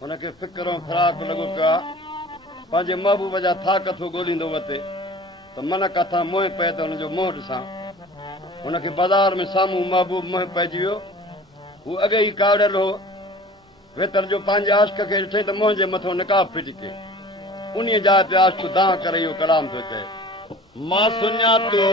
हुनखे फिक्र ऐं ख़राक लॻो पिया पंहिंजे महबूब जा था कथो ॻोल्हींदो वते त मन किथां मोह पए त हुनजो मोह ॾिसां हुनखे बाज़ार में साम्हूं महबूब मोह पइजी वियो हू अॻे ई कावड़ियल हो वेतर जो पंहिंजे आशिक खे ॾिठई त मोह जे मथां निकाब फिटिके उन जाइ ते आशिक दाह करे इहो कलाम थो चए मां सुञातो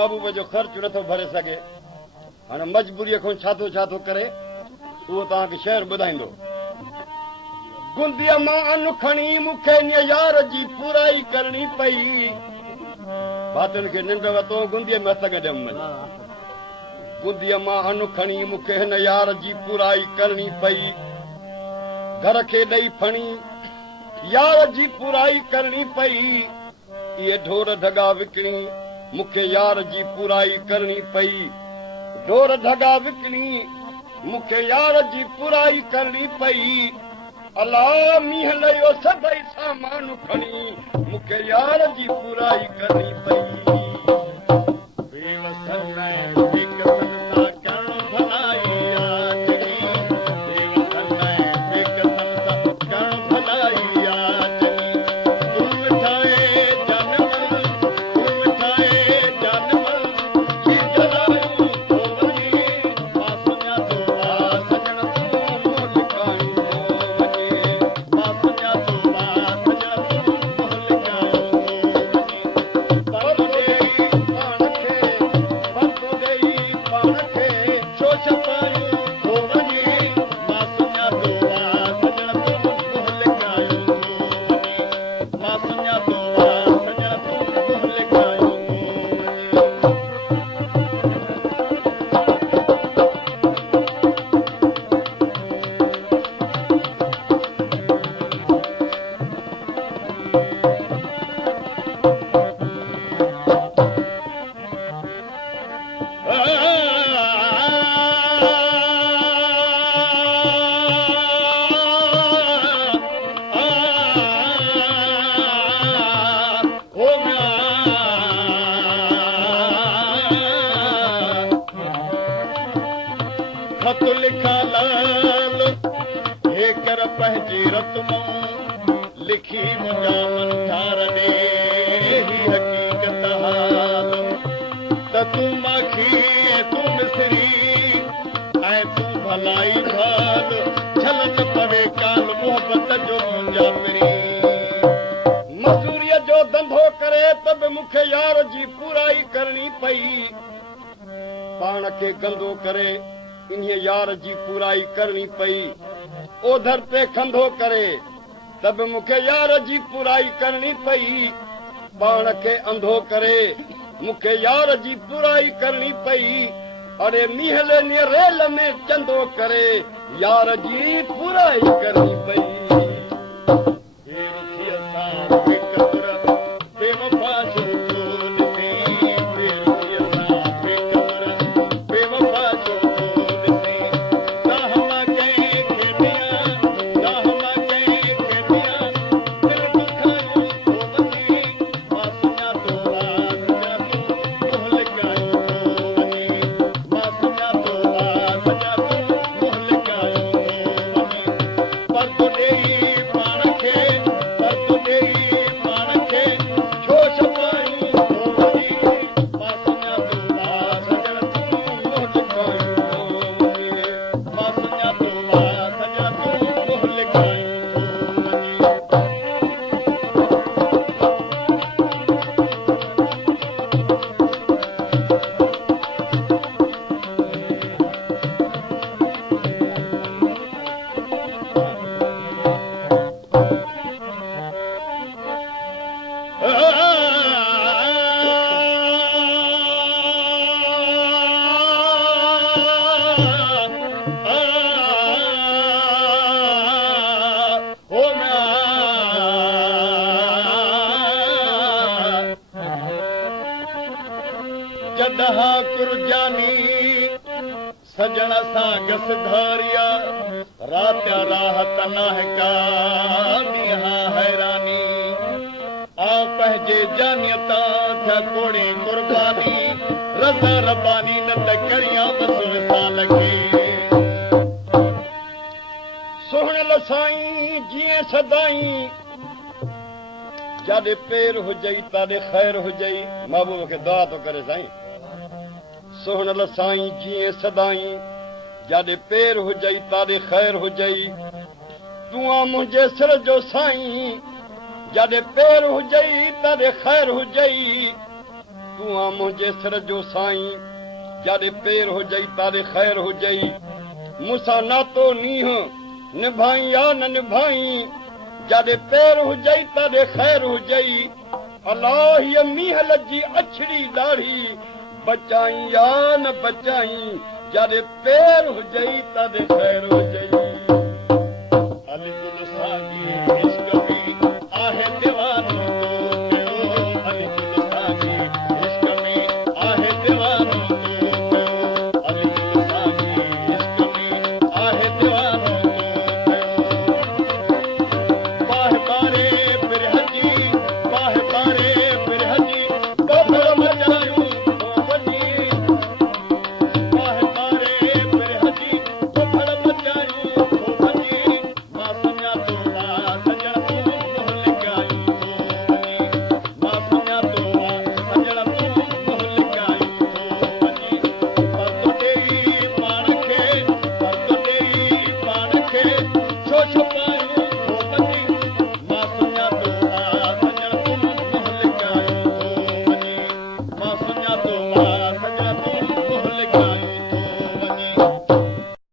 महबूब जो ख़र्च नथो भरे सघे हाणे मजबूरीअ खां छा थो करे उहो तव्हांखे शहर ॿुधाईंदो गुंदीअ मां अन खणी मूंखे यार जी पूराई करणी पई भातियुनि खे निंड वरितो गुंदीअ में हथ गॾियमि गुंदीअ मां अन खणी मूंखे हिन यार जी पूराई करणी पई घर खे ॾेई फणी यार जी पूराई करणी पई इहे ढोर ढगा विकिणी मूंखे यार जी पूराई करणी पई ढोर ढगा विकिणी मूंखे यार जी पूराई करणी पई अलाह मींहुं लहियो सभई सामान खणी मूंखे यार जी पूराई करणी पई लिखी मुंहिंजा मन ठार ॾे हक़ीक़त हाल त तूं माखी तूं मिसरी ऐं तूं भलाई भाल झलक पवे काल मोहबत जो मुंहिंजा पिरी मज़दूरीअ जो धंधो करे त बि मूंखे यार जी पूराई करणी पई पाण खे गंदो करे इन यार जी पूराई करणी पई ओधर ते खंधो करे तब मूंखे यार जी पुराई करणी पई पाण खे अंधो करे मूंखे यार जी पुराई करणी पई अरे मीहले ने रेल में चंदो करे यार जी पुराई करणी पई सजण सां गस धारिया रात्या राहत नाहका ॾींहं हैरानी आ पंहिंजे जानियता थिया कोड़ी कुर्बानी रज़ा रबानी न त करियां बस विसाल खे सुहिणल साईं जीअं सदाईं जाॾे पेर हुजई ताॾे ख़ैर हुजई महबूब खे दुआ थो करे साईं सुहिणल साईं जीअं सदाईं जाॾे पेर हुजई ताॾे ख़ैर हुजई तूं आ मुंहिंजे सिर जो साईं जाॾे पेर हुजई ताॾे ख़ैर हुजई तूं आ मुंहिंजे सिर जो साईं जाॾे पेर हुजई ताॾे ख़ैर हुजई मूंसां नातो नींहं निभाई या न निभाई जाॾे पेर हुजई ताॾे ख़ैर हुजई अलाह हीअ मींहं लॻी अछड़ी ॾाढ़ी बचाई या न बचाई जाॾे पेर हुजई ताॾे ख़ैर हुजई